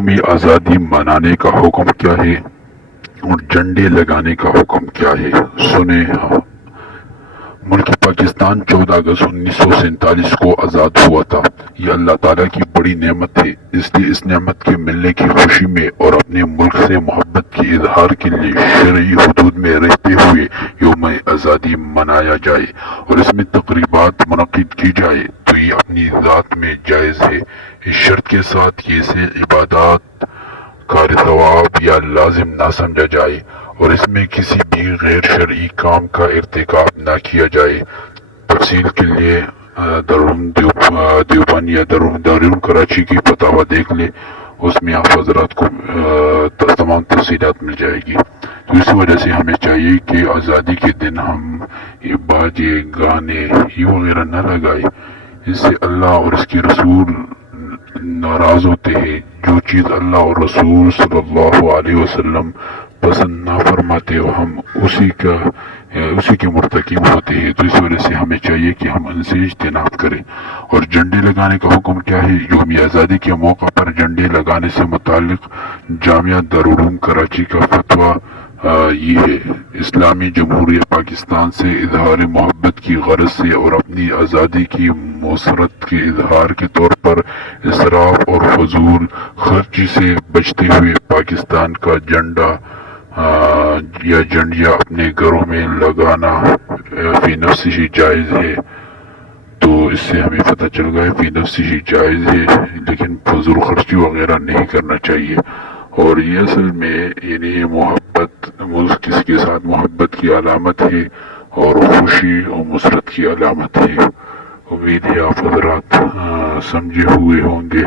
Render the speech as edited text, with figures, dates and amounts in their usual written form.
قومی آزادی منانے کا حکم کیا ہے اور جھنڈے لگانے کا حکم کیا ہے؟ سنیں ملک پاکستان 14 اگست 1947 کو آزاد ہوا تھا۔ یہ اللہ تعالیٰ کی بڑی نعمت ہے، اس لیے اس نعمت کے ملنے کی خوشی میں اور اپنے ملک سے محبت کے اظہار کے لیے شرعی حدود میں رہتے ہوئے یوم آزادی منایا جائے اور اس میں تقریبات منعقد کی جائے تو یہ اپنی ذات میں جائز ہے، اس شرط کے ساتھ کہ اسے عبادات کار ثواب یا لازم نہ سمجھا جائے اور اس میں کسی بھی غیر شرعی کام کا ارتکاب نہ کیا جائے۔ تفصیل کے لیے دیوبند یا دارالعلوم کراچی کی فتاوی دیکھ لے، اس میں آپ حضرات کو تمام تفصیلات مل جائے گی۔ تو اس وجہ سے ہمیں چاہیے کہ آزادی کے دن ہم یہ باجے گانے یہ وغیرہ نہ لگائے، اس سے اللہ اور اس کے رسول ناراض ہوتے ہیں۔ جو چیز اللہ اور رسول صلی اللہ علیہ وسلم پسند نہ فرماتے ہو ہم اسی کے مرتکب ہوتے ہیں۔ تو اس وجہ سے ہمیں چاہیے کہ ہم ان سے اجتناب کریں۔ اور جھنڈے لگانے کا حکم کیا ہے؟ یوم آزادی کے موقع پر جھنڈے لگانے سے متعلق جامعہ دارالعلوم کراچی کا فتویٰ یہ ہے: اسلامی جمہوریہ پاکستان سے اظہار محبت کی غرض سے اور اپنی آزادی کی مسرت کے اظہار کے طور پر اسراف اور فضول خرچی سے بچتے ہوئے پاکستان کا جھنڈا یا جھنڈیاں اپنے گھروں میں لگانا فی نفسی ہی جائز ہے۔ تو اس سے ہمیں پتہ چل گیا فی نفسی ہی جائز ہے، لیکن فضول خرچی وغیرہ نہیں کرنا چاہیے۔ اور یہ اصل میں یعنی محبت کسی کے ساتھ محبت کی علامت ہے اور خوشی اور مسرت کی علامت ہے۔ امید ہے آپ حضرات سمجھے ہوئے ہوں گے۔